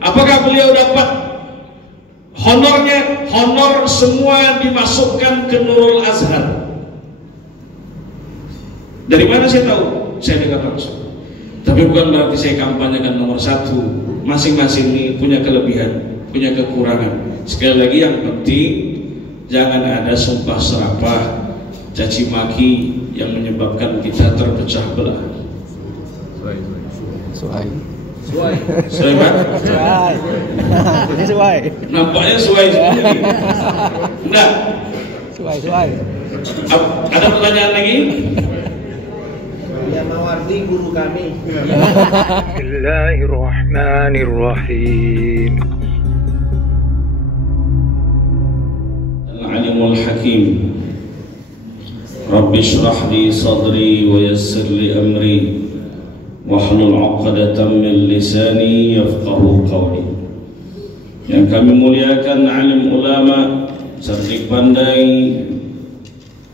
Apakah beliau dapat honornya? Honor semua dimasukkan ke Nurul Azhar. Dari mana saya tahu? Saya dengar langsung. Tapi bukan berarti saya kampanyekan nomor satu. Masing-masing ini punya kelebihan, punya kekurangan. Sekali lagi yang penting jangan ada sumpah serapah, caci maki yang menyebabkan kita terpecah belah. Sesuai Pak? Sesuai. Nampaknya sesuai sendiri. Enggak. Sesuai. Ada pertanyaan lagi? Ya Mawardi guru kami. Bismillahirrahmanirrahim. Al-Alimul Hakim. Rabbi shrah li sadri wa yassir li amri wahlul 'uqdatam min lisani yafqahu qawli. Yang kami muliakan alim ulama, cerdik pandai,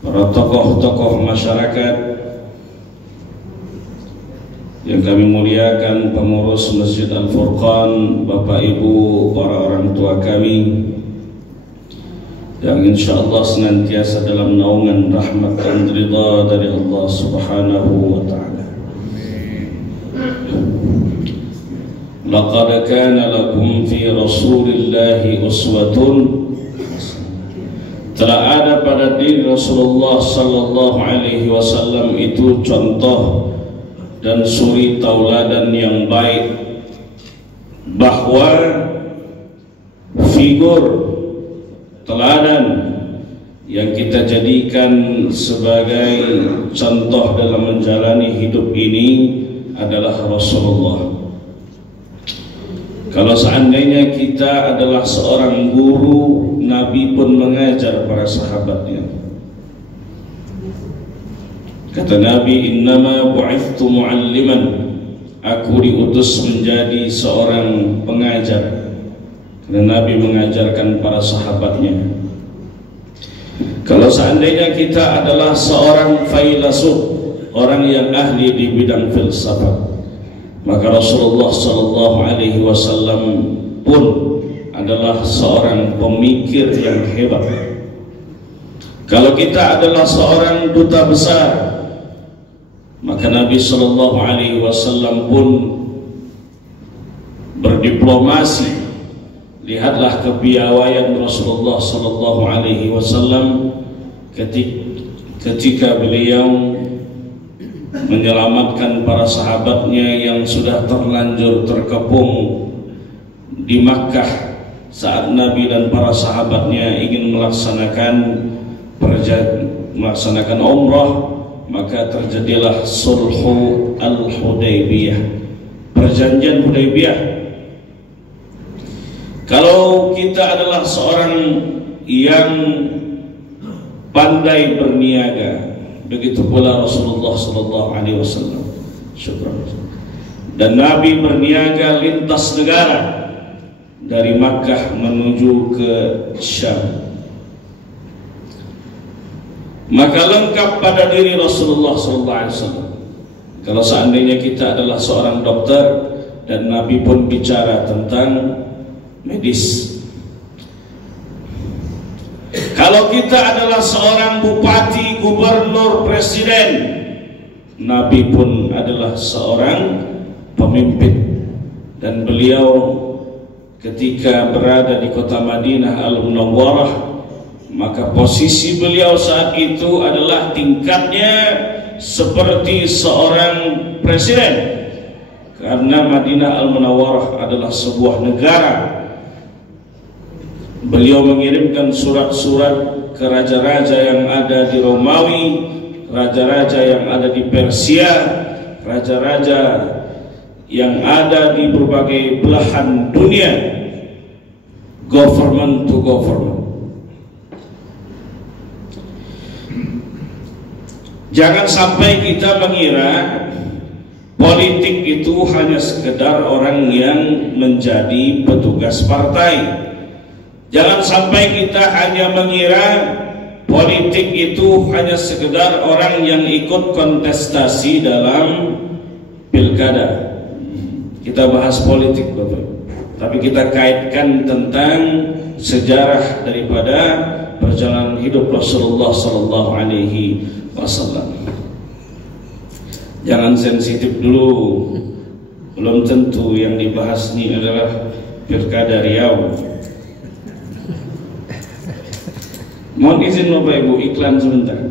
para tokoh-tokoh masyarakat, yang kami muliakan pengurus Masjid Al-Furqan, Bapak Ibu, para orang tua kami yang insyaallah senantiasa dalam naungan rahmat dan ridha dari Allah Subhanahu wa taala. Laqad kana lakum fi Rasulillahi uswatun. Telah ada pada diri Rasulullah sallallahu alaihi wasallam itu contoh dan suri tauladan yang baik, bahwa figur teladan yang kita jadikan sebagai contoh dalam menjalani hidup ini adalah Rasulullah. Kalau seandainya kita adalah seorang guru, Nabi pun mengajar para sahabatnya. Kata Nabi, innama bu'ithtu mu'alliman, aku diutus menjadi seorang pengajar. Karena Nabi mengajarkan para sahabatnya. Kalau seandainya kita adalah seorang failasuf, orang yang ahli di bidang filsafat, maka Rasulullah sallallahu alaihi wasallam pun adalah seorang pemikir yang hebat. Kalau kita adalah seorang duta besar, maka Nabi sallallahu alaihi wasallam pun berdiplomasi. Lihatlah kepiawaian Rasulullah sallallahu alaihi wasallam ketika beliau menyelamatkan para sahabatnya yang sudah terlanjur terkepung di Makkah saat Nabi dan para sahabatnya ingin melaksanakan umrah. Maka terjadilah sulhu al-Hudaybiyah, perjanjian Hudaybiyah. Kalau kita adalah seorang yang pandai berniaga, begitu pula Rasulullah sallallahu alaihi wasallam. Syukran. Dan Nabi berniaga lintas negara dari Makkah menuju ke Syam. Maka lengkap pada diri Rasulullah SAW. Kalau seandainya kita adalah seorang dokter dan Nabi pun bicara tentang medis. Kalau kita adalah seorang bupati, gubernur, presiden, Nabi pun adalah seorang pemimpin. Dan beliau ketika berada di kota Madinah Al-Munawwarah, maka posisi beliau saat itu adalah tingkatnya seperti seorang presiden, karena Madinah Al-Munawwarah adalah sebuah negara. Beliau mengirimkan surat-surat ke raja-raja yang ada di Romawi, raja-raja yang ada di Persia, raja-raja yang ada di berbagai belahan dunia, government to government. Jangan sampai kita mengira politik itu hanya sekedar orang yang menjadi petugas partai. Jangan sampai kita hanya mengira politik itu hanya sekedar orang yang ikut kontestasi dalam pilkada. Kita bahas politik, Bapak. tapi kita kaitkan tentang sejarah daripada perjalanan hidup Rasulullah sallallahu alaihi wasallam. Jangan sensitif dulu. Belum tentu yang dibahas ini adalah Pilkada Riau. Mohon izin Bapak Ibu, iklan sebentar.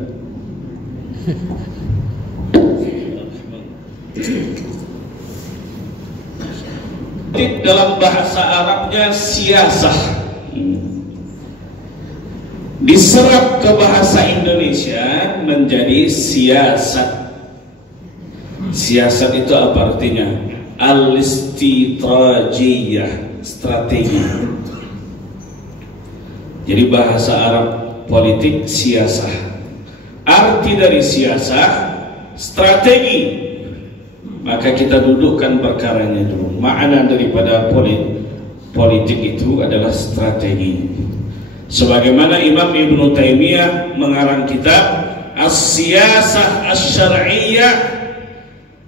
Dalam bahasa Arabnya siasah, diserap ke bahasa Indonesia menjadi siasat. Siasat itu apa artinya? Al-istitrajiyah, strategi. Jadi bahasa Arab politik siasah. Arti dari siasah strategi. Maka kita dudukkan perkaranya dulu. Makna daripada politik itu adalah strategi. Sebagaimana Imam Ibnu Taimiyah mengarang kitab As-Siyasah Asy-Syar'iyyah,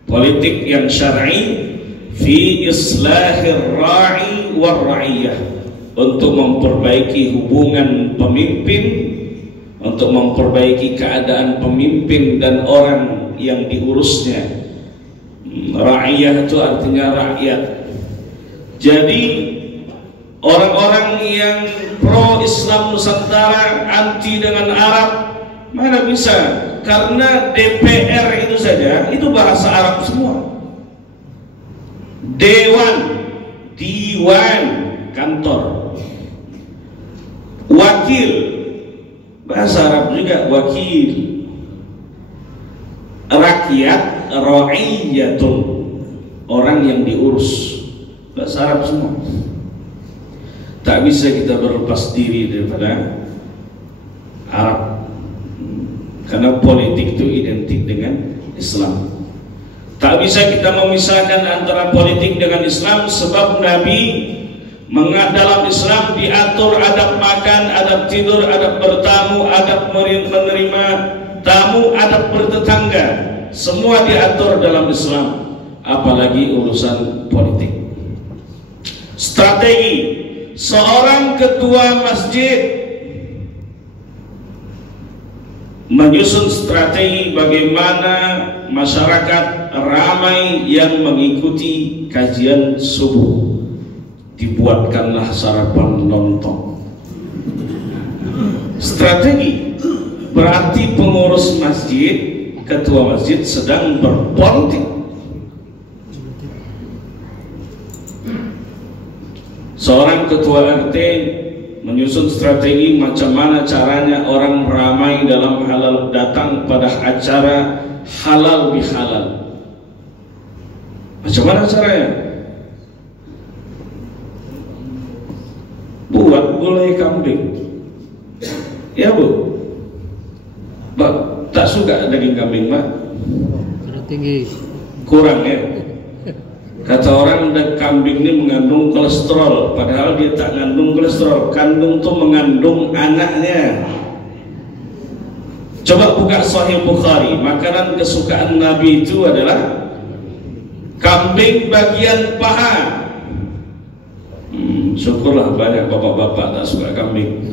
politik yang syar'i fi islahir ra'i war ra'iyah, untuk memperbaiki hubungan pemimpin, untuk memperbaiki keadaan pemimpin dan orang yang diurusnya. Ra'iyah itu artinya rakyat. Jadi orang-orang yang pro Islam Nusantara, anti dengan Arab, mana bisa? Karena DPR itu saja itu bahasa Arab semua. Dewan, diwan, kantor. Wakil, bahasa Arab juga wakil. Rakyat, ra'iyatun, orang yang diurus, bahasa Arab semua. Tak bisa kita berlepas diri daripada Arab, karena politik itu identik dengan Islam. Tak bisa kita memisahkan antara politik dengan Islam, sebab Nabi dalam Islam diatur adab makan, adab tidur, adab bertamu, adab menerima tamu, adab bertetangga, semua diatur dalam Islam, apalagi urusan politik. Strategi seorang ketua masjid menyusun strategi bagaimana masyarakat ramai yang mengikuti kajian subuh. Dibuatkanlah sarapan lontong. Strategi berarti pengurus masjid, ketua masjid sedang berpolitik. Seorang ketua RT menyusun strategi macam mana caranya orang ramai dalam halal datang pada acara halal bihalal. Macam mana caranya? Buat gulai kambing. Ya Bu, Pak, tak suka daging kambing Pak? Tinggi. Kurang ya. Kata orang kambing ini mengandung kolesterol, padahal dia tak mengandung kolesterol. Kandung tuh mengandung anaknya. Coba buka Sahih Bukhari, makanan kesukaan Nabi itu adalah kambing bagian paha. Syukurlah banyak bapak-bapak tak suka kambing.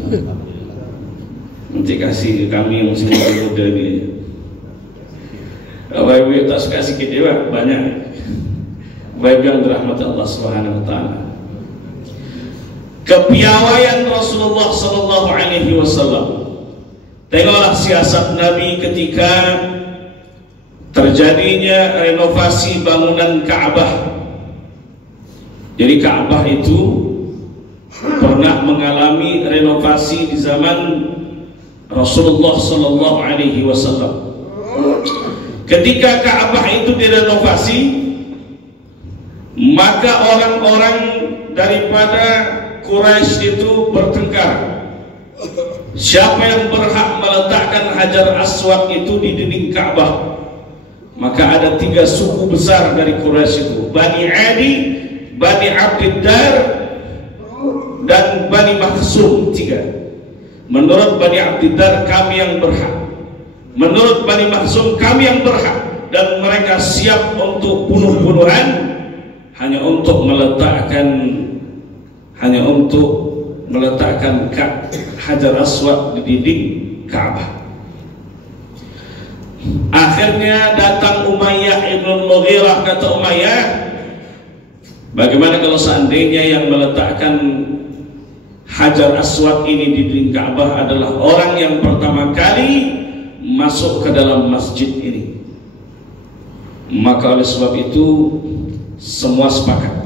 Nanti kasih kami yang masih muda ini. Bapak Ibu tak suka sikit ya, banyak. Baik yang dirahmati Allah Subhanahu wa taala. Kepiawaian Rasulullah sallallahu alaihi wasallam. Tengoklah siasat Nabi ketika terjadinya renovasi bangunan Ka'bah. Jadi Ka'bah itu pernah mengalami renovasi di zaman Rasulullah sallallahu alaihi wasallam. Ketika Ka'bah itu direnovasi, maka orang-orang daripada Quraisy itu bertengkar. Siapa yang berhak meletakkan Hajar Aswad itu di dinding Ka'bah? Maka ada 3 suku besar dari Quraisy itu, Bani Adi, Bani Abdiddar, dan Bani Makhzum. 3. Menurut Bani Abdiddar kami yang berhak, menurut Bani Makhzum kami yang berhak, dan mereka siap untuk bunuh-bunuhan hanya untuk meletakkan hanya untuk meletakkan Hajar Aswad di dinding Ka'bah. Akhirnya datang Umayyah ibn Mughirah. Kata Umayyah, bagaimana kalau seandainya yang meletakkan Hajar Aswad ini di dinding Ka'bah adalah orang yang pertama kali masuk ke dalam masjid ini? Maka oleh sebab itu semua sepakat.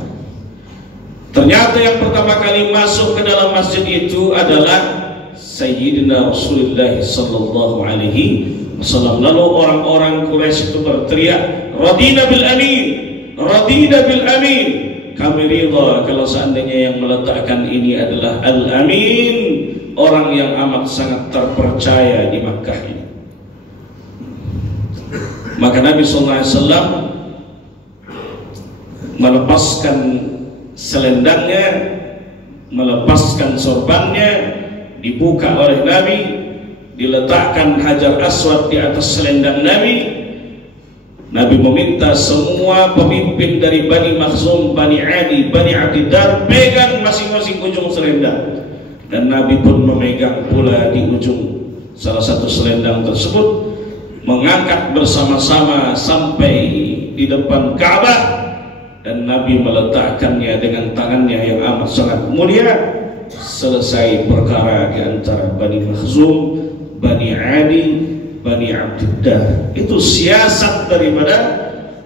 Ternyata yang pertama kali masuk ke dalam masjid itu adalah Sayyidina Rasulullah sallallahu alaihi wasallam. Lalu orang-orang Quraisy itu berteriak, "Radina bil amin, radina bil amin." Kami ridha kalau seandainya yang meletakkan ini adalah Al-Amin, orang yang amat sangat terpercaya di Makkah ini. Maka Nabi sallallahu alaihi wasallam melepaskan selendangnya, melepaskan sorbannya, dibuka oleh Nabi, diletakkan Hajar Aswad di atas selendang Nabi. Nabi meminta semua pemimpin dari Bani Makhzum, Bani Adi, Bani Abdiddar pegang masing-masing ujung selendang, dan Nabi pun memegang pula di ujung salah satu selendang tersebut, mengangkat bersama-sama sampai di depan Ka'bah, dan Nabi meletakkannya dengan tangannya yang amat sangat mulia. Selesai perkara di antara Bani Makhzum, Bani Adi, Bani Abdiddar. Itu siasat daripada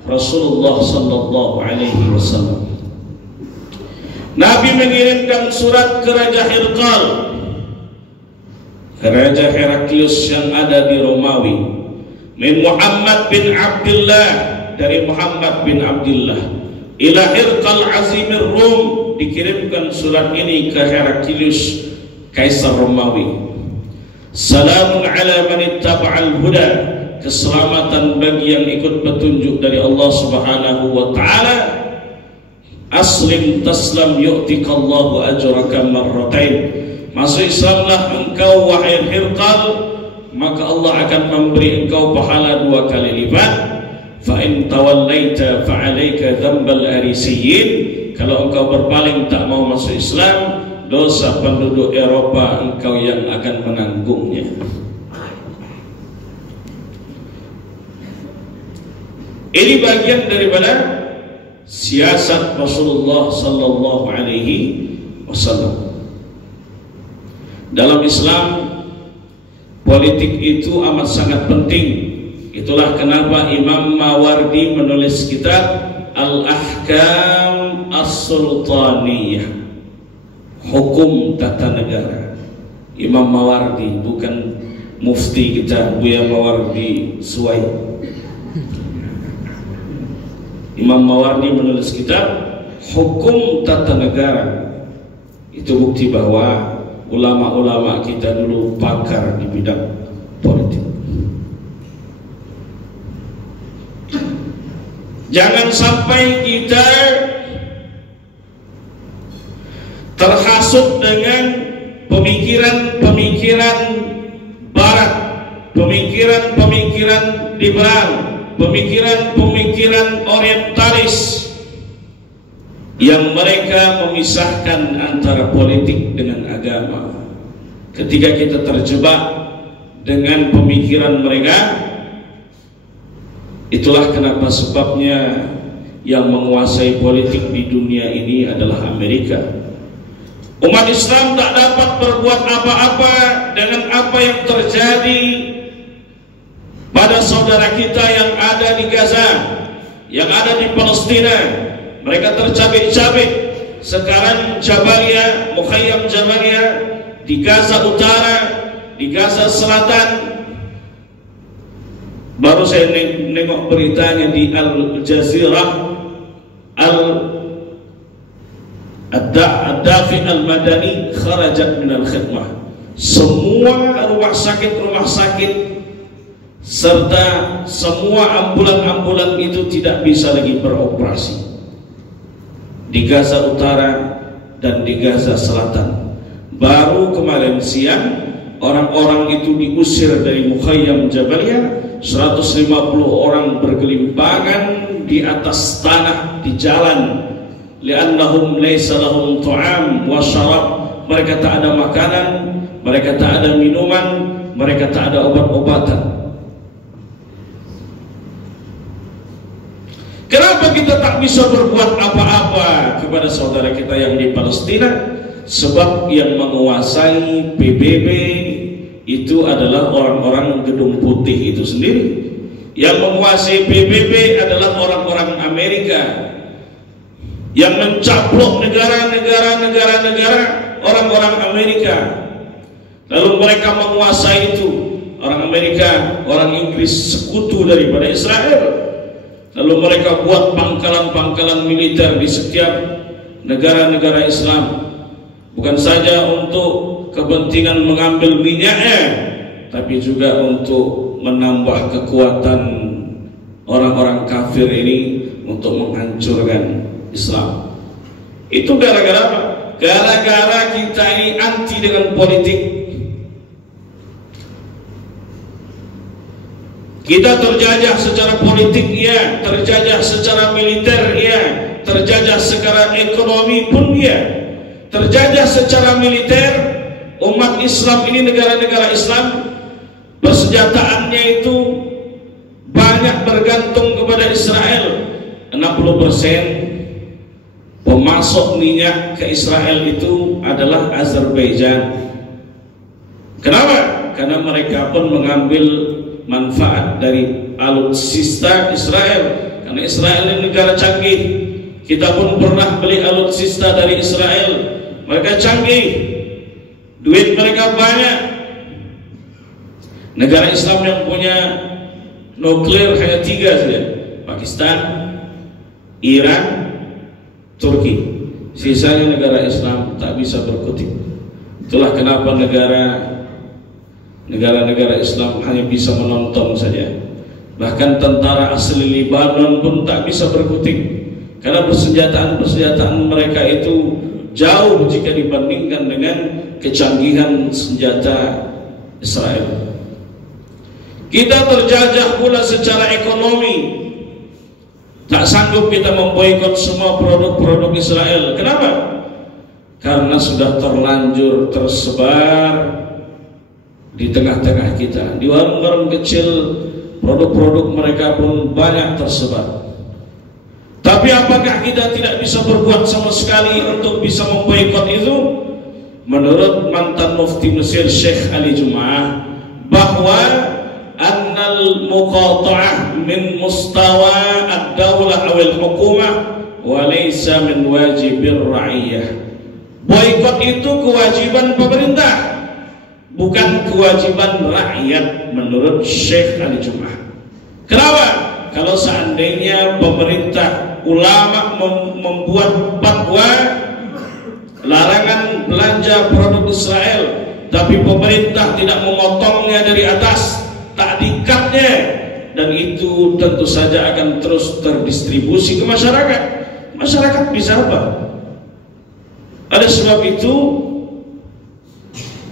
Rasulullah sallallahu alaihi wasallam. Nabi mengirimkan surat ke Raja Hirqal, Raja Heraklius yang ada di Romawi, min Muhammad bin Abdullah, dari Muhammad bin Abdullah, ila Hirqal Azimir Rum. Dikirimkan surat ini ke Heraklius, Kaisar Romawi. Salamun ala man ittaba'al huda, keselamatan bagi yang ikut petunjuk dari Allah Subhanahu wa taala. Aslim taslam yu'tikallahu ajraka marratain. Masuk Islamlah engkau wahai Hirqal, maka Allah akan memberi engkau pahala 2 kali lipat. Fa in tawallaita fa 'alaika dzambal arisiyin. Kalau engkau berpaling tak mau masuk Islam, dosa penduduk Eropa engkau yang akan menanggungnya. Ini bagian daripada siasat Rasulullah sallallahu alaihi wasallam. Dalam Islam, politik itu amat sangat penting. Itulah kenapa Imam Mawardi menulis kitab Al-Ahkam As-Sultaniyah, hukum tata negara. Imam Mawardi, bukan mufti kita Buya Mawardi Suwai. Imam Mawardi menulis kitab hukum tata negara. Itu bukti bahwa ulama-ulama kita dulu pakar di bidang politik. Jangan sampai kita terhasut dengan pemikiran-pemikiran barat, pemikiran-pemikiran liberal, pemikiran-pemikiran orientalis yang mereka memisahkan antara politik dengan agama. Ketika kita terjebak dengan pemikiran mereka, itulah kenapa sebabnya yang menguasai politik di dunia ini adalah Amerika. Umat Islam tak dapat berbuat apa-apa dengan apa yang terjadi pada saudara kita yang ada di Gaza, yang ada di Palestina. Mereka tercabik-cabik. Sekarang Jabalia, Mukhayyam Jabalia di Gaza Utara, di Gaza Selatan. Baru saya nengok beritanya di Al Jazeera, Ad-Dafi Al-Madani kharajat min al-khidmah. Semua rumah sakit serta semua ambulan-ambulan itu tidak bisa lagi beroperasi di Gaza Utara dan di Gaza Selatan. Baru kemarin siang orang-orang itu diusir dari Mukhayyam Jabalia. 150 orang bergelimpangan di atas tanah di jalan li'annahum laysa lahum ta'am wa syarab. Mereka tak ada makanan, mereka tak ada minuman, mereka tak ada obat-obatan. Kenapa kita tak bisa berbuat apa-apa kepada saudara kita yang di Palestina? Sebab yang menguasai PBB itu adalah orang-orang gedung putih itu sendiri. Yang menguasai PBB adalah orang-orang Amerika, yang mencaplok negara orang-orang Amerika. Lalu mereka menguasai itu. Orang Amerika, orang Inggris sekutu daripada Israel. Lalu mereka buat pangkalan-pangkalan militer di setiap negara-negara Islam, bukan saja untuk kepentingan mengambil minyaknya, tapi juga untuk menambah kekuatan orang-orang kafir ini untuk menghancurkan Islam. Itu gara-gara apa? Gara-gara kita ini anti dengan politik. Kita terjajah secara politik, ya, terjajah secara militer, ya, terjajah secara ekonomi pun, ya. Terjajah secara militer. Umat Islam ini, negara-negara Islam, persenjataannya itu banyak bergantung kepada Israel. 60% pemasok minyak ke Israel itu adalah Azerbaijan. Kenapa? Karena mereka pun mengambil manfaat dari alutsista Israel. Karena Israel ini negara canggih. Kita pun pernah beli alutsista dari Israel. Mereka canggih, duit mereka banyak. Negara Islam yang punya nuklir hanya 3 saja: Pakistan, Iran, Turki. Sisanya negara Islam tak bisa berkutik. Itulah kenapa negara-negara Islam hanya bisa menonton saja. Bahkan tentara asli Libanon pun tak bisa berkutik, karena persenjataan mereka itu jauh jika dibandingkan dengan kecanggihan senjata Israel. Kita terjajah pula secara ekonomi. Tak sanggup kita memboikot semua produk-produk Israel. Kenapa? Karena sudah terlanjur tersebar di tengah-tengah kita. Di warung-warung kecil, produk-produk mereka pun banyak tersebar. Tapi apakah kita tidak bisa berbuat sama sekali untuk bisa memboikot itu? Menurut mantan mufti Mesir Syekh Ali Jum'ah, bahwa annal muqata'ah min mustawa ad-daulah awil hukumah wa laysa min wajibir ra'iyah. Boikot itu kewajiban pemerintah, bukan kewajiban rakyat, menurut Syekh Ali Jum'ah. Kenapa? Kalau seandainya pemerintah, ulama membuat fatwa larangan belanja produk Israel, tapi pemerintah tidak memotongnya dari atas, tak dikatnya, dan itu tentu saja akan terus terdistribusi ke masyarakat. Masyarakat bisa apa? Ada sebab itu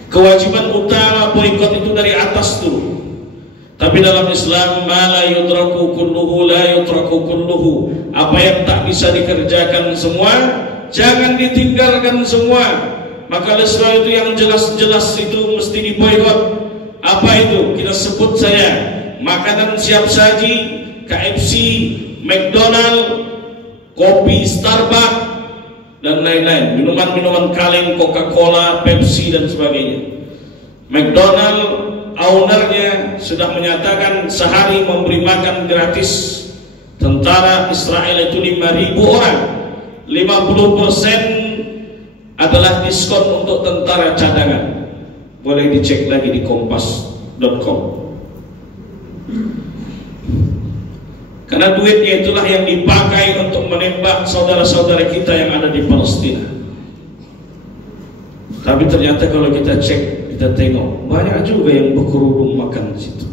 kewajiban utama boikot itu dari atas tuh. Tapi dalam Islam, ma la yutraku kulluhu la yutraku kulluhu. Apa yang tak bisa dikerjakan semua, jangan ditinggalkan semua. Maka oleh sebab itu yang jelas-jelas itu mesti diboikot. Apa itu? Kita sebut saja: makanan siap saji, KFC, McDonald, kopi Starbucks, dan lain-lain, minuman-minuman kaleng, Coca-Cola, Pepsi, dan sebagainya. McDonald ownernya sudah menyatakan sehari memberi makan gratis tentara Israel itu 5.000 orang. 50% adalah diskon untuk tentara cadangan. Boleh dicek lagi di kompas.com. Karena duitnya itulah yang dipakai untuk menembak saudara-saudara kita yang ada di Palestina. Tapi ternyata kalau kita cek, kita tengok, banyak juga yang berkerudung makan di situ.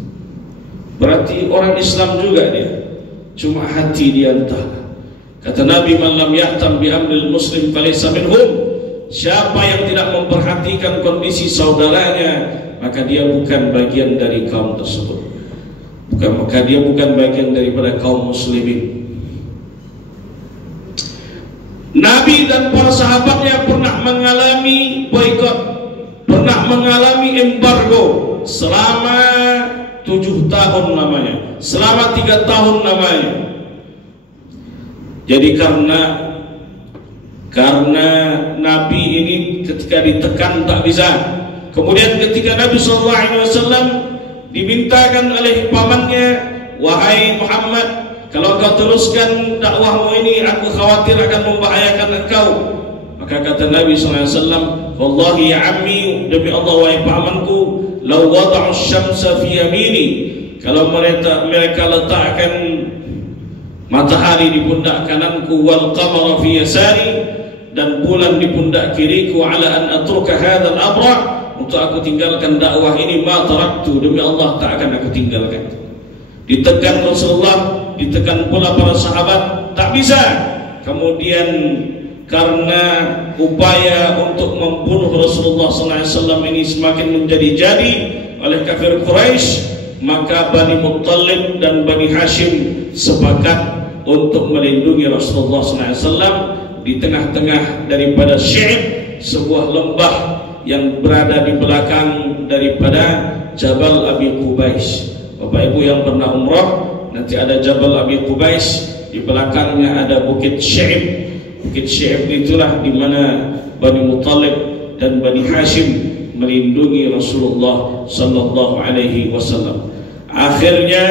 Berarti orang Islam juga dia, cuma hati dia entah. Kata Nabi, man lam yahtam bi amril muslim falaysa minhum. Siapa yang tidak memperhatikan kondisi saudaranya, maka dia bukan bagian dari kaum tersebut. Maka dia bukan bagian daripada kaum muslimin. Nabi dan para sahabatnya pernah mengalami boikot, pernah mengalami embargo selama 7 tahun namanya, selama 3 tahun namanya. Jadi karena Nabi ini ketika ditekan tak bisa. Kemudian ketika Nabi SAW dimintakan oleh pamannya, wahai Muhammad, kalau kau teruskan dakwahmu ini, aku khawatir akan membahayakan engkau. Maka kata Nabi SAW, wallahi ya ammi, demi Allah wahai pamanku, law wada'u syamsa fi yamini, kalau mereka letakkan matahari di pundak kananku, wal qamara fi yasari, dan bulan di pundak kiriku, ala an atruka hadzal amra, untuk aku tinggalkan dakwah ini, ma taraktu, demi Allah tak akan aku tinggalkan. Ditekan Rasulullah, ditekan pula para sahabat, tak bisa. Kemudian karena upaya untuk membunuh Rasulullah SAW ini semakin menjadi-jadi oleh kafir Quraisy, maka Bani Muttalib dan Bani Hashim sepakat untuk melindungi Rasulullah SAW di tengah-tengah daripada Syi'ib, sebuah lembah yang berada di belakang daripada Jabal Abi Qubais. Bapak Ibu yang pernah umrah, nanti ada Jabal Abi Qubais, di belakangnya ada Bukit Syi'ib. Bukit Syi'ib itulah di mana Bani Muttalib dan Bani Hashim melindungi Rasulullah sallallahu alaihi wasallam. Akhirnya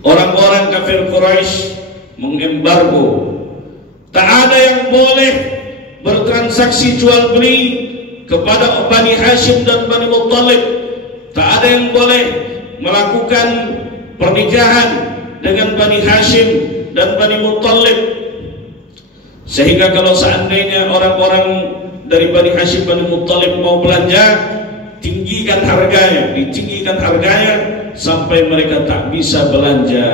orang-orang kafir Quraisy mengembargo. Tak ada yang boleh bertransaksi jual beli kepada Bani Hashim dan Bani Muttalib. Tak ada yang boleh melakukan pernikahan dengan Bani Hashim dan Bani Muttalib. Sehingga kalau seandainya orang-orang dari Bani Hashim, Bani Muttalib mau belanja, tinggikan harganya, ditinggikan harganya sampai mereka tak bisa belanja.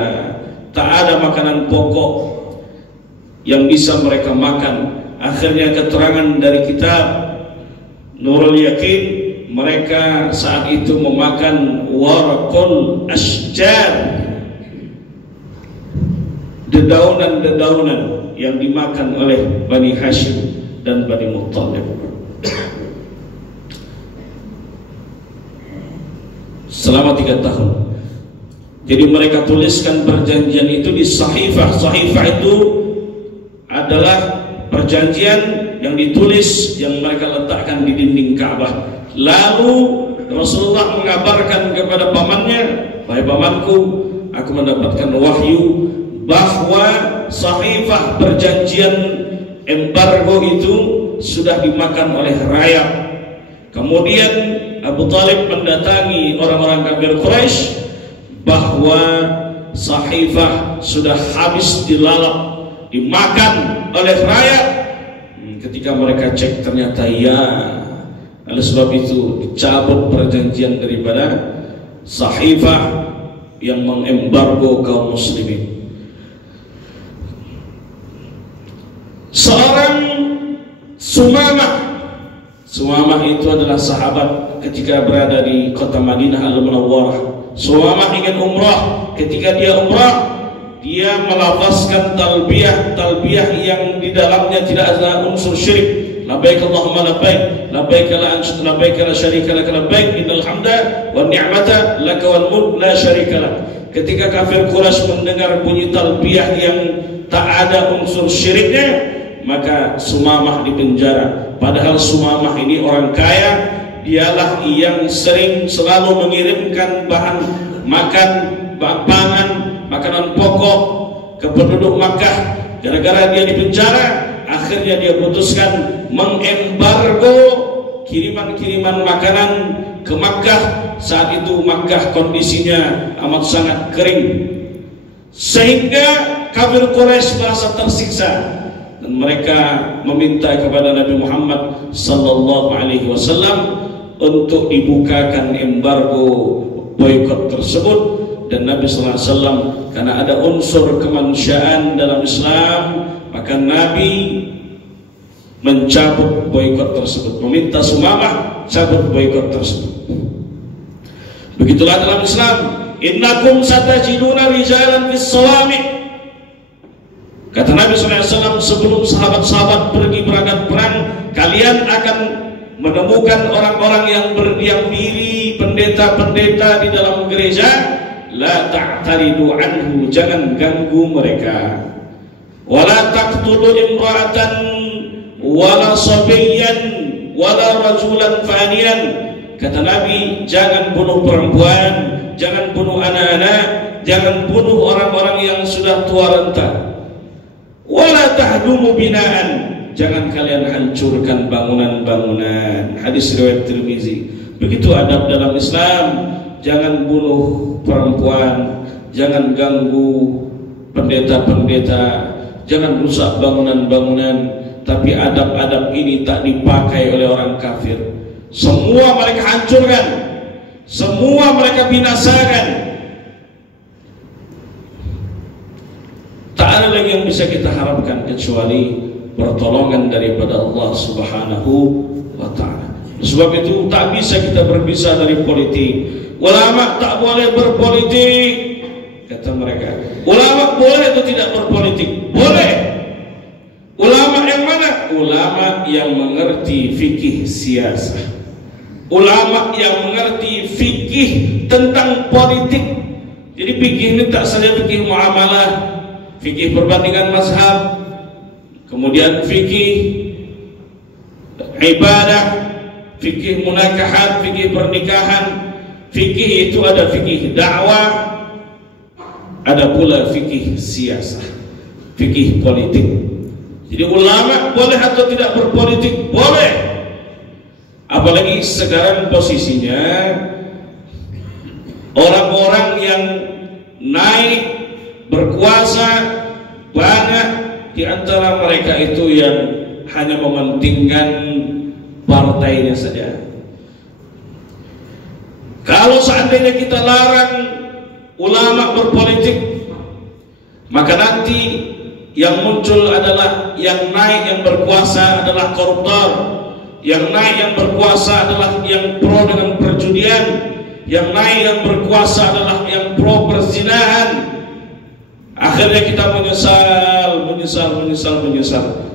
Tak ada makanan pokok yang bisa mereka makan. Akhirnya keterangan dari kitab Nurul Yaqin, mereka saat itu memakan warqul asjar, dedaunan-dedaunan yang dimakan oleh Bani Hashim dan Bani Muttalib. Selama 3 tahun. Jadi mereka tuliskan perjanjian itu di sahifah. Sahifah itu adalah perjanjian yang ditulis, yang mereka letakkan di dinding Ka'bah. Lalu Rasulullah mengabarkan kepada pamannya, wahai pamanku, aku mendapatkan wahyu bahwa sahifah perjanjian embargo itu sudah dimakan oleh rayap. Kemudian Abu Talib mendatangi orang-orang kafir Quraisy bahwa sahifah sudah habis dilalap, dimakan oleh rayap. Ketika mereka cek ternyata ya, oleh sebab itu dicabut perjanjian daripada sahifah yang mengembargo kaum muslimin. Seorang Sumamah itu adalah sahabat ketika berada di kota Madinah Al-Munawwarah. Sumamah ingin umrah. Ketika dia umrah, dia melafazkan talbiyah yang di dalamnya tidak ada unsur syirik. Labbaik Allahumma labbaik, labbaik la syarika lak, labbaik innal hamda wan ni'mata lak wal mulk la syarika lak. Ketika kafir Quraisy mendengar bunyi talbiyah yang tak ada unsur syiriknya, maka Sumamah dipenjara. Padahal Sumamah ini orang kaya, dialah yang selalu mengirimkan bahan makan, pangan, makanan pokok ke penduduk Makkah. Gara-gara dia dipenjara, akhirnya dia putuskan mengembargo kiriman-kiriman makanan ke Makkah. Saat itu Makkah kondisinya amat sangat kering, sehingga kafir Quraisy merasa tersiksa dan mereka meminta kepada Nabi Muhammad sallallahu alaihi wasallam untuk dibukakan embargo boikot tersebut. Dan Nabi sallallahu alaihi wasallam, karena ada unsur kemanusiaan dalam Islam, maka Nabi mencabut boikot tersebut, meminta Sumamah cabut boikot tersebut. Begitulah dalam Islam, innakum satajiduna rijalan fis sawami', Kata Nabi SAW, sebelum sahabat-sahabat pergi berangkat perang, kalian akan menemukan orang-orang yang berdiam diri, pendeta-pendeta di dalam gereja. La ta'taridu anhu, jangan ganggu mereka. Wala taqtulu imra'atan wala sabiyyan wala rajulan faniyan. Kata Nabi, jangan bunuh perempuan, jangan bunuh anak-anak, jangan bunuh orang-orang yang sudah tua renta. Wala tahdumu binaan, jangan kalian hancurkan bangunan-bangunan. Hadis riwayat Tirmizi. Begitu adab dalam Islam. Jangan bunuh perempuan, jangan ganggu pendeta-pendeta, jangan rusak bangunan-bangunan. Tapi adab-adab ini tak dipakai oleh orang kafir. Semua mereka hancurkan, semua mereka binasakan. Tak ada lagi yang bisa kita harapkan kecuali pertolongan daripada Allah Subhanahu wa ta'ala. Sebab itu tak bisa kita berpisah dari politik. Ulama tak boleh berpolitik, kata mereka. Ulama boleh atau tidak berpolitik? Boleh. Ulama yang mana? Ulama yang mengerti fikih siasah, ulama yang mengerti fikih tentang politik. Jadi fikih ini tak saja fikih muamalah, fikih perbandingan mazhab, kemudian fikih ibadah, fikih munakahat, fikih pernikahan. Fikih itu ada fikih dakwah, ada pula fikih siasah, fikih politik. Jadi ulama boleh atau tidak berpolitik? Boleh. Apalagi sekarang posisinya orang-orang yang naik berkuasa banyak di antara mereka itu yang hanya mementingkan partainya saja. Kalau seandainya kita larang ulama berpolitik, maka nanti yang muncul adalah yang naik, yang berkuasa adalah koruptor, yang naik, yang berkuasa adalah yang pro dengan perjudian, yang naik, yang berkuasa adalah yang pro perzinahan. Akhirnya kita menyesal.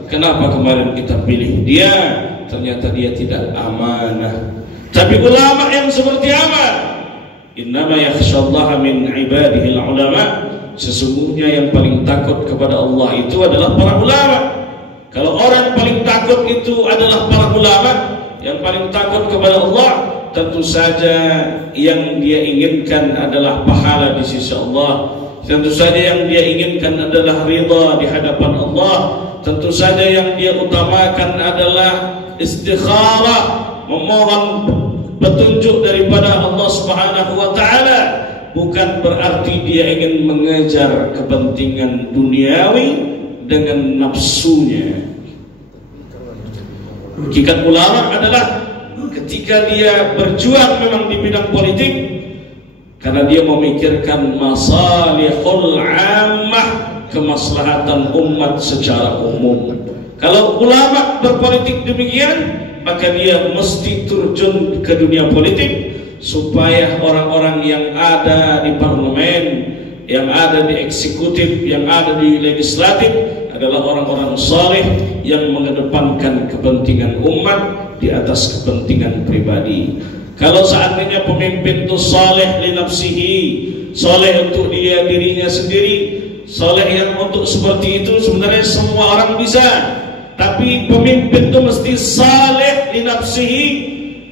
Kenapa kemarin kita pilih dia? Ternyata dia tidak amanah. Tapi ulama yang seperti apa? Innama yakhshallaha min ibadihi ulama. Sesungguhnya yang paling takut kepada Allah itu adalah para ulama. Kalau orang paling takut itu adalah para ulama, yang paling takut kepada Allah, tentu saja yang dia inginkan adalah pahala di sisi Allah. Tentu saja yang dia inginkan adalah ridha di hadapan Allah. Tentu saja yang dia utamakan adalah istikharah, memohon petunjuk daripada Allah Subhanahu wa ta'ala. Bukan berarti dia ingin mengejar kepentingan duniawi dengan nafsunya. Hakikat ulama adalah ketika dia berjuang memang di bidang politik, karena dia memikirkan masalihul ammah, kemaslahatan umat secara umum. Kalau ulama berpolitik demikian, maka dia mesti terjun ke dunia politik supaya orang-orang yang ada di parlemen, yang ada di eksekutif, yang ada di legislatif adalah orang-orang saleh yang mengedepankan kepentingan umat di atas kepentingan pribadi. Kalau seandainya pemimpin itu saleh li nafsihi, saleh untuk dirinya sendiri, saleh yang untuk seperti itu sebenarnya semua orang bisa. Tapi pemimpin itu mesti saleh li nafsihi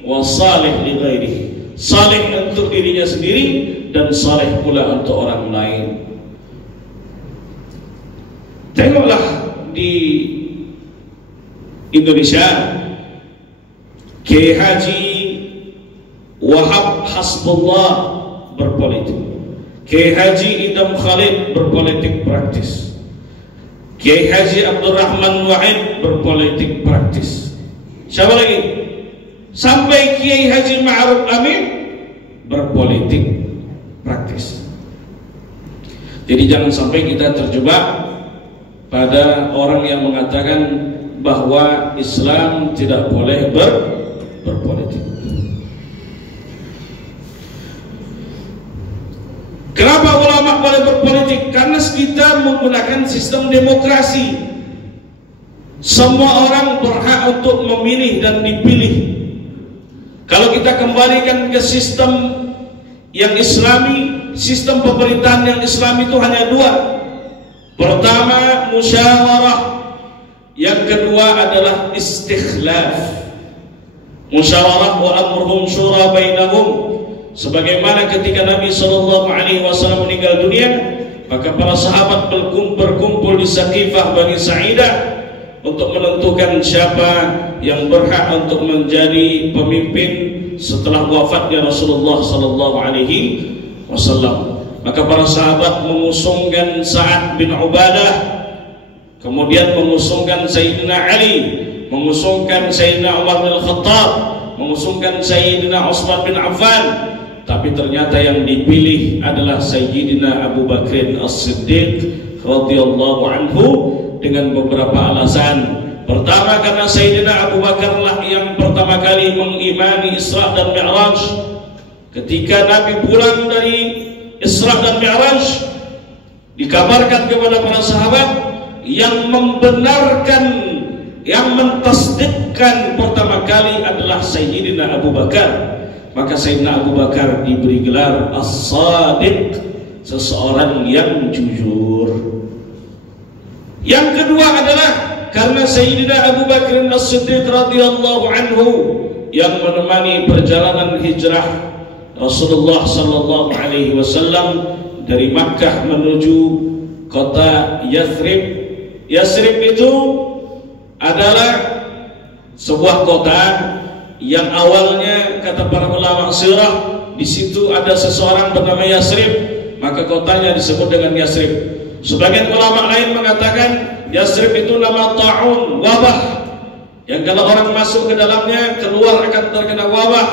wa saleh li ghairihi. Saleh untuk dirinya sendiri dan saleh pula untuk orang lain. Tengoklah di Indonesia, Kiai Haji Wahab Hasbullah berpolitik, Kiai Haji Idam Khalid berpolitik praktis, Kiai Haji Abdurrahman Wahid berpolitik praktis. Siapa lagi? Sampai Kiai Haji Ma'ruf Amin berpolitik praktis. Jadi jangan sampai kita terjebak pada orang yang mengatakan bahwa Islam tidak boleh berpolitik. Kenapa ulama boleh berpolitik? Karena kita menggunakan sistem demokrasi. Semua orang berhak untuk memilih dan dipilih. Kalau kita kembalikan ke sistem yang Islami, sistem pemerintahan yang Islami itu hanya dua. Pertama, musyawarah. Yang kedua adalah istikhlaf. Musyawarah wa amruhum syura bainahum. Sebagaimana ketika Nabi SAW meninggal dunia, maka para sahabat berkumpul di Saqifah Bani Sa'idah untuk menentukan siapa yang berhak untuk menjadi pemimpin setelah wafatnya Rasulullah SAW. Maka para sahabat mengusungkan Sa'ad bin Ubadah, kemudian mengusungkan Sayyidina Ali, mengusungkan Sayyidina Umar bin Khattab, mengusungkan Sayyidina Utsman bin Affan. Tapi ternyata yang dipilih adalah Sayyidina Abu Bakr As-Siddiq radhiyallahu anhu dengan beberapa alasan. Pertama, karena Sayyidina Abu Bakar lah yang pertama kali mengimani Isra dan Mi'raj. Ketika Nabi pulang dari Isra dan Mi'raj, dikabarkan kepada para sahabat, yang membenarkan, yang mentasdikkan pertama kali adalah Sayyidina Abu Bakar. Maka Sayyidina Abu Bakar diberi gelar As-Sadiq, seseorang yang jujur. Yang kedua adalah karena Sayyidina Abu Bakr As-Siddiq radhiyallahu anhu yang menemani perjalanan hijrah Rasulullah sallallahu alaihi wasallam dari Makkah menuju kota Yathrib. Yathrib itu adalah sebuah kota yang awalnya, kata para ulama sirah, di situ ada seseorang bernama Yathrib, maka kotanya disebut dengan Yathrib. Sebagian ulama lain mengatakan Yathrib itu nama ta'un, wabah, yang kalau orang masuk ke dalamnya keluar akan terkena wabah.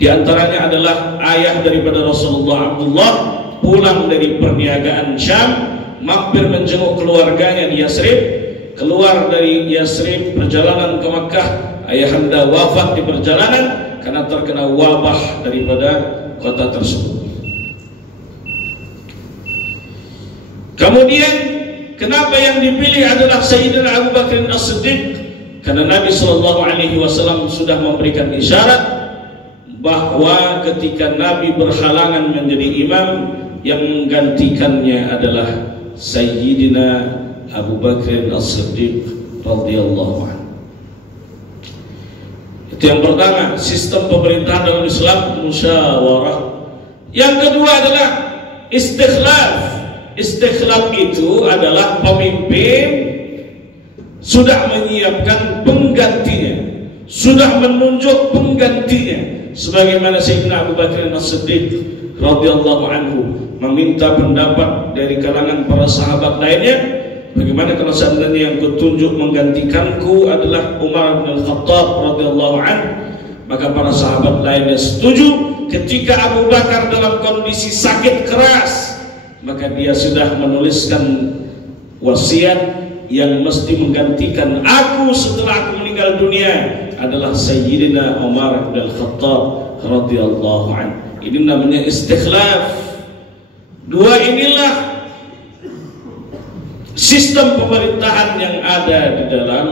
Di antaranya adalah ayah daripada Rasulullah, Abdullah, pulang dari perniagaan Syam, mampir menjenguk keluarganya di Yathrib. Keluar dari Yathrib perjalanan ke Makkah, ayahanda wafat di perjalanan karena terkena wabah daripada kota tersebut. Kemudian kenapa yang dipilih adalah Sayyidina Abu Bakr As-Siddiq? Karena Nabi SAW sudah memberikan isyarat bahwa ketika Nabi berhalangan menjadi imam, yang menggantikannya adalah Sayyidina Abu Bakr As-Siddiq radhiyallahu anhu. Itu yang pertama, sistem pemerintahan dalam Islam musyawarah. Yang kedua adalah istikhlaf. Istikhlaf itu adalah pemimpin sudah menyiapkan penggantinya, sudah menunjuk penggantinya, sebagaimana Sayyidina Abu Bakr As-Siddiq radhiyallahu anhu meminta pendapat dari kalangan para sahabat lainnya, bagaimana kalau seandainya yang kutunjuk menggantikanku adalah Umar bin Khattab radhiyallahu anhu. Maka para sahabat lainnya setuju. Ketika Abu Bakar dalam kondisi sakit keras, maka dia sudah menuliskan wasiat yang mesti menggantikan aku setelah aku meninggal dunia adalah Sayyidina Umar bin Khattab radhiyallahu anhu. Ini namanya istikhlaf. Dua inilah sistem pemerintahan yang ada di dalam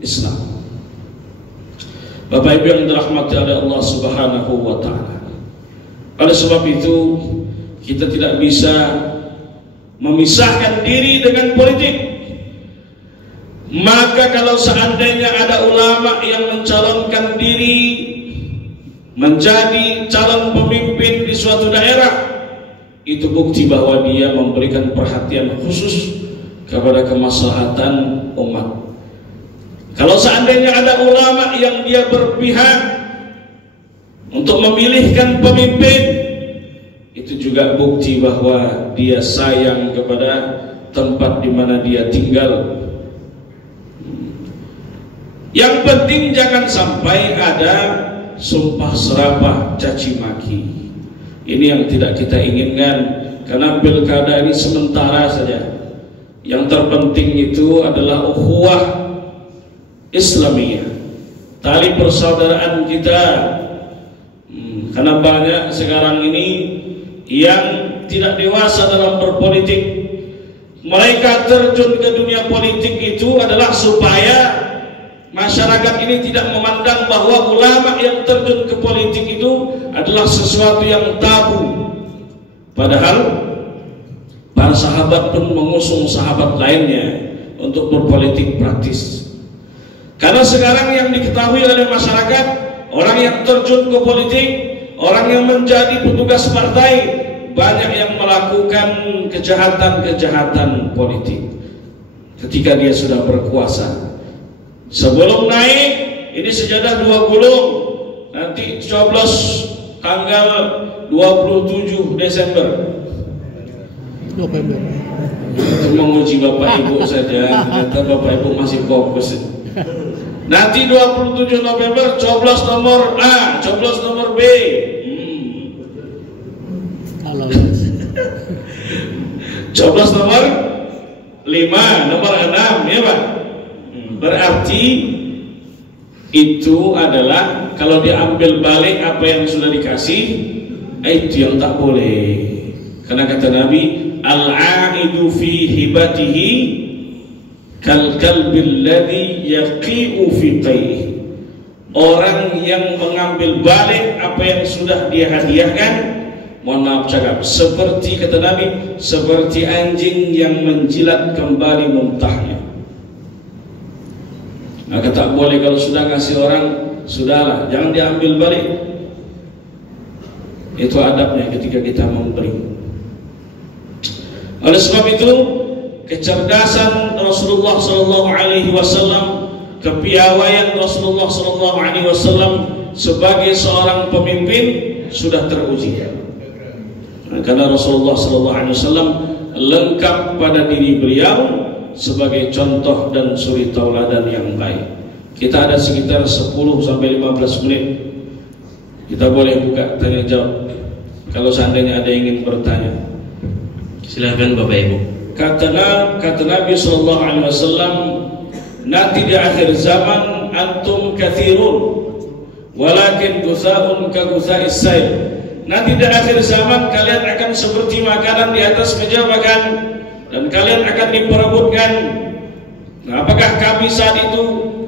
Islam. Bapak Ibu yang dirahmati oleh Allah Subhanahu wa taala. Oleh sebab itu, kita tidak bisa memisahkan diri dengan politik. Maka kalau seandainya ada ulama yang mencalonkan diri menjadi calon pemimpin di suatu daerah, itu bukti bahwa dia memberikan perhatian khusus kepada kemaslahatan umat. Kalau seandainya ada ulama yang dia berpihak untuk memilihkan pemimpin, itu juga bukti bahwa dia sayang kepada tempat di mana dia tinggal. Yang penting jangan sampai ada sumpah serapah, caci maki. Ini yang tidak kita inginkan, karena pilkada ini sementara saja. Yang terpenting itu adalah ukhuwah Islamiyah, tali persaudaraan kita. Karena banyak sekarang ini yang tidak dewasa dalam berpolitik. Mereka terjun ke dunia politik itu adalah supaya masyarakat ini tidak memandang bahwa ulama yang terjun ke politik itu adalah sesuatu yang tabu. Padahal para sahabat pun mengusung sahabat lainnya untuk berpolitik praktis. Karena sekarang yang diketahui oleh masyarakat, orang yang terjun ke politik, orang yang menjadi petugas partai, banyak yang melakukan kejahatan-kejahatan politik ketika dia sudah berkuasa. Sebelum naik, ini sejadah 2 gulung, nanti coblos tanggal 27 Desember. Itu menguji Bapak Ibu saja, ternyata Bapak Ibu masih fokus. Nanti 27 November coblos nomor A, coblos nomor B. Coblos nomor 5, nomor 6, ya Pak. Berarti itu adalah kalau diambil balik apa yang sudah dikasih, itu yang tak boleh. Karena kata Nabi, al-aidu fi hibatihi kal kalbil ladzi yaqi'u fi qayhi. Orang yang mengambil balik apa yang sudah dia hadiahkan, mohon maaf cakap, seperti kata Nabi, seperti anjing yang menjilat kembali muntahnya. Maka tak boleh kalau sudah ngasih orang, sudahlah, jangan diambil balik. Itu adabnya ketika kita memberi. Oleh sebab itu, kecerdasan Rasulullah SAW, kepiawaian Rasulullah SAW sebagai seorang pemimpin sudah teruji. Karena Rasulullah SAW lengkap pada diri beliau sebagai contoh dan suri tauladan yang baik. Kita ada sekitar 10-15 menit. Kita boleh buka tanya jawab kalau seandainya ada yang ingin bertanya. Silakan Bapak Ibu. Kata Nabi SAW, nanti di akhir zaman antum kathirun walakin gutha'un ka gutha'is sail. Nanti di akhir zaman kalian akan seperti makanan di atas meja makan, dan kalian akan diperebutkan. Nah, apakah kami saat itu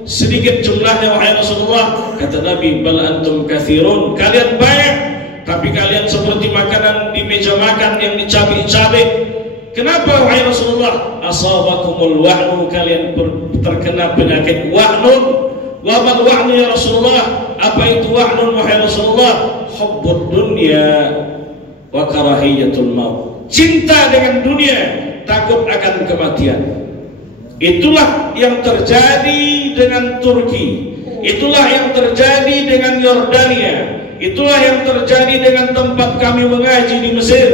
sedikit jumlahnya wahai Rasulullah? Kata Nabi, bal antum kathirun, kalian banyak, tapi kalian seperti makanan di meja makan yang dicabik-cabik. Kenapa wahai Rasulullah? Asabakumul wahnu, kalian terkena penyakit wahnun. Wa mal wahnu ya Rasulullah? Apa itu wahnun wahai Rasulullah? Hubbud dunya wa karahiyatul maut. Cinta dengan dunia, takut akan kematian. Itulah yang terjadi dengan Turki, itulah yang terjadi dengan Yordania, itulah yang terjadi dengan tempat kami mengaji di Mesir.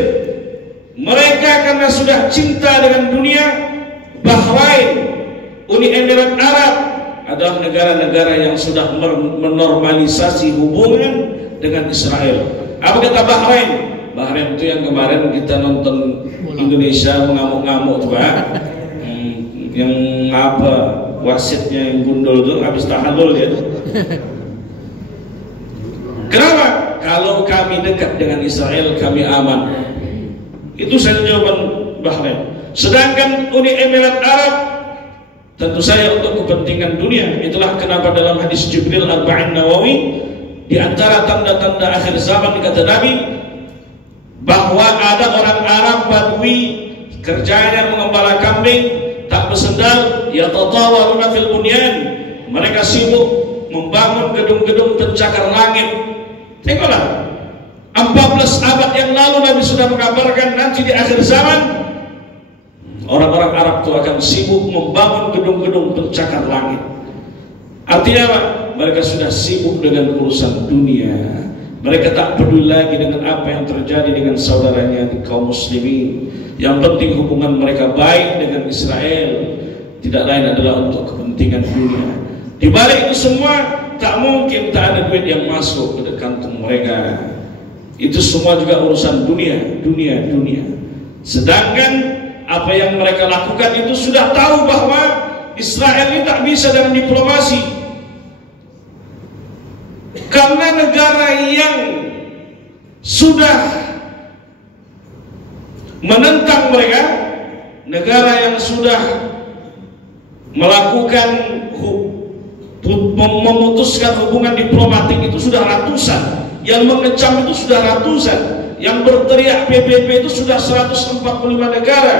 Mereka karena sudah cinta dengan dunia. Bahrain, Uni Emirat Arab adalah negara-negara yang sudah menormalisasi hubungan dengan Israel. Apa kata Bahrain? Bahrain itu yang kemarin kita nonton Indonesia mengamuk-ngamuk tuh Pak. Yang apa, wasitnya yang gundul tuh habis tahallul dia tuh. Kenapa? Kalau kami dekat dengan Israel kami aman. Itu saja jawaban Bahrain. Sedangkan Uni Emirat Arab tentu saja untuk kepentingan dunia. Itulah kenapa dalam hadis Jibril Arba'in Nawawi, di antara tanda-tanda akhir zaman kata Nabi, bahwa ada orang Arab Badui kerjanya mengembala kambing, tak bersendal, yatatawaluna fil bunyan. Mereka sibuk membangun gedung-gedung pencakar langit. Tengoklah, 14 abad yang lalu Nabi sudah mengabarkan nanti di akhir zaman orang-orang Arab itu akan sibuk membangun gedung-gedung pencakar langit. Artinya apa? Mereka sudah sibuk dengan urusan dunia. Mereka tak peduli lagi dengan apa yang terjadi dengan saudaranya di kaum muslimin. Yang penting hubungan mereka baik dengan Israel, tidak lain adalah untuk kepentingan dunia. Di balik itu semua, tak mungkin tak ada duit yang masuk ke kantong mereka. Itu semua juga urusan dunia, dunia, dunia. Sedangkan apa yang mereka lakukan itu sudah tahu bahwa Israel ini tak bisa dalam diplomasi. Karena negara yang sudah menentang mereka. Negara yang sudah melakukan memutuskan hubungan diplomatik itu sudah ratusan, yang mengecam itu sudah ratusan, yang berteriak PBB itu sudah 145 negara.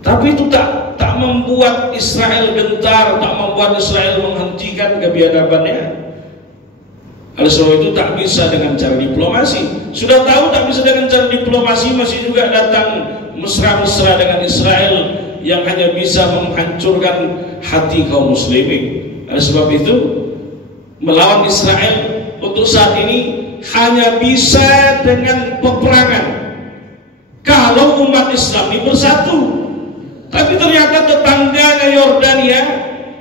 Tapi itu tak membuat Israel gentar, tak membuat Israel menghentikan kebiadabannya. Oleh sebab itu tak bisa dengan cara diplomasi. Sudah tahu tak bisa dengan cara diplomasi, masih juga datang mesra-mesra dengan Israel yang hanya bisa menghancurkan hati kaum muslimin. Oleh sebab itu melawan Israel untuk saat ini hanya bisa dengan peperangan kalau umat Islam ini bersatu. Tapi ternyata tetangganya Yordania,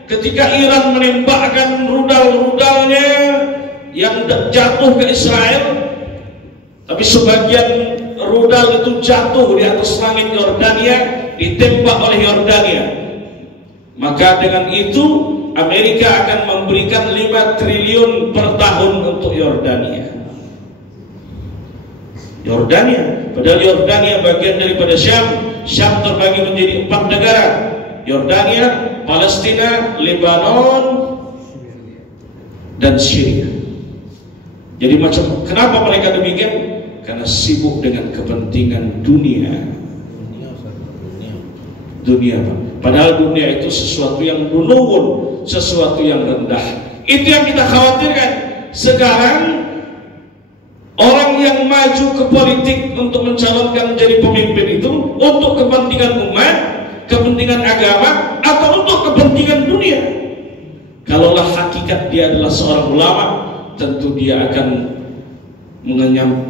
ketika Iran menembakkan rudal-rudalnya yang jatuh ke Israel, tapi sebagian rudal itu jatuh di atas langit Yordania, ditembak oleh Yordania, maka dengan itu Amerika akan memberikan 5 triliun per tahun untuk Yordania. Padahal Yordania bagian daripada Syam. Syam terbagi menjadi 4 negara: Yordania, Palestina, Lebanon, dan Syria. Jadi kenapa mereka demikian? Karena sibuk dengan kepentingan dunia. Pak. Padahal dunia itu sesuatu yang menurun, sesuatu yang rendah. Itu yang kita khawatirkan. Sekarang orang yang maju ke politik untuk mencalonkan menjadi pemimpin itu untuk kepentingan umat, kepentingan agama, atau untuk kepentingan dunia. Kalaulah hakikat dia adalah seorang ulama, tentu dia akan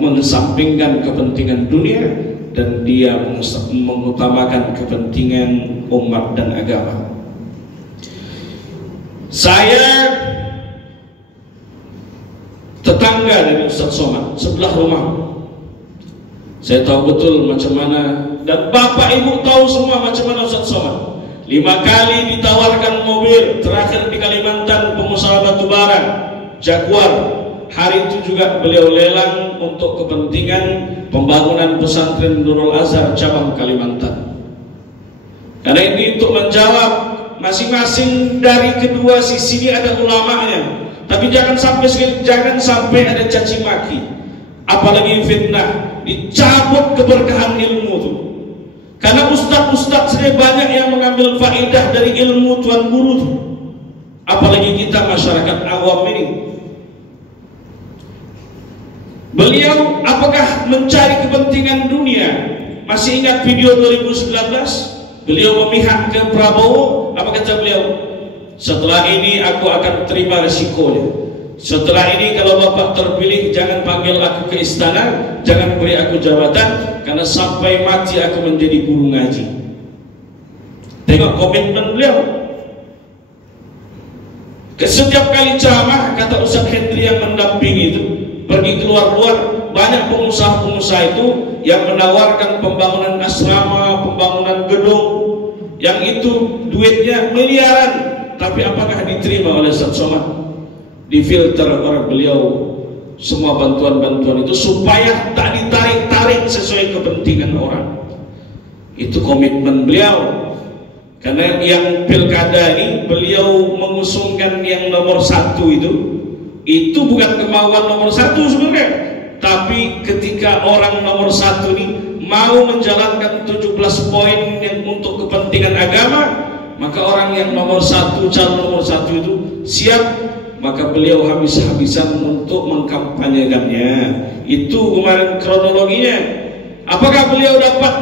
mengesampingkan kepentingan dunia dan dia mengutamakan kepentingan umat dan agama. Saya tetangga dari Ustaz Somad, sebelah rumah. Saya tahu betul macam mana, dan bapak ibu tahu semua macam mana Ustaz Somad. 5 kali ditawarkan mobil, terakhir di Kalimantan pengusaha batubara Jaguar. Hari itu juga beliau lelang untuk kepentingan pembangunan pesantren Nurul Azhar cabang Kalimantan. Karena ini untuk menjawab masing-masing dari kedua sisi ini ada ulamanya. Tapi jangan sampai ada caci maki, apalagi fitnah, dicabut keberkahan ilmu itu. Karena ustadz saya banyak yang mengambil faedah dari ilmu tuan guru itu. Apalagi kita masyarakat awam ini. Beliau apakah mencari kepentingan dunia? Masih ingat video 2019? Beliau memihak ke Prabowo. Apa kata beliau? Setelah ini aku akan terima resikonya. Setelah ini kalau bapak terpilih, jangan panggil aku ke istana, jangan beri aku jabatan, karena sampai mati aku menjadi guru ngaji. Tengok komitmen beliau. Setiap kali ceramah, kata Ustaz Hendri yang mendampingi itu, pergi keluar-luar, banyak pengusaha-pengusaha itu yang menawarkan pembangunan asrama, pembangunan gedung, yang itu duitnya miliaran. Tapi apakah diterima oleh Ustaz Somad? Difilter oleh beliau semua bantuan-bantuan itu supaya tak ditarik-tarik sesuai kepentingan orang. Itu komitmen beliau. Karena yang pilkada ini beliau mengusungkan yang nomor 1 itu bukan kemauan nomor 1 sebenarnya. Tapi ketika orang nomor 1 ini mau menjalankan 17 poin yang untuk kepentingan agama, maka orang yang nomor 1, calon nomor 1 itu siap, maka beliau habis-habisan untuk mengkampanyekannya. Itu kemarin kronologinya. Apakah beliau dapat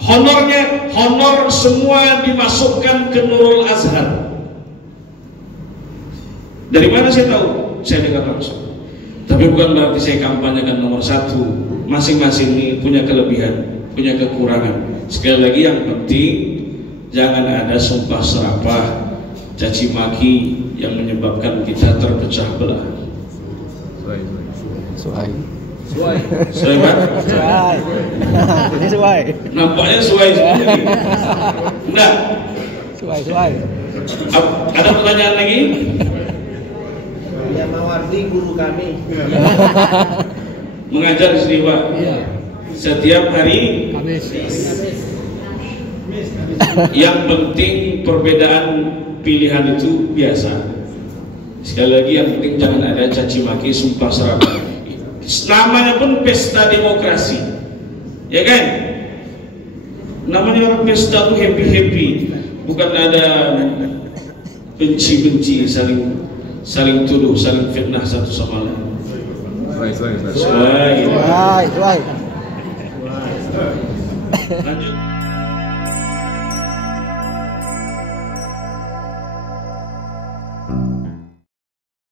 honornya? Honor semua dimasukkan ke Nurul Azhar. Dari mana saya tahu? Saya dengar langsung. Tapi bukan berarti saya kampanyekan nomor 1. Masing-masing ini punya kelebihan, punya kekurangan. Sekali lagi yang penting jangan ada sumpah serapah, caci maki yang menyebabkan kita terpecah belah. Suai Pak? Ini suai. Nampaknya suai sendiri. Enggak. Suai. Ada pertanyaan lagi? Yang Mawardi guru kami. Mengajar di sini Pak. Iya. Setiap hari. Habis. Yang penting perbedaan pilihan itu biasa. Sekali lagi yang penting jangan ada caci maki, sumpah serapah. Namanya pun pesta demokrasi, ya kan? Namanya orang pesta tuh happy, bukan ada benci, saling tuduh, saling fitnah satu sama lain. Suai. Lanjut.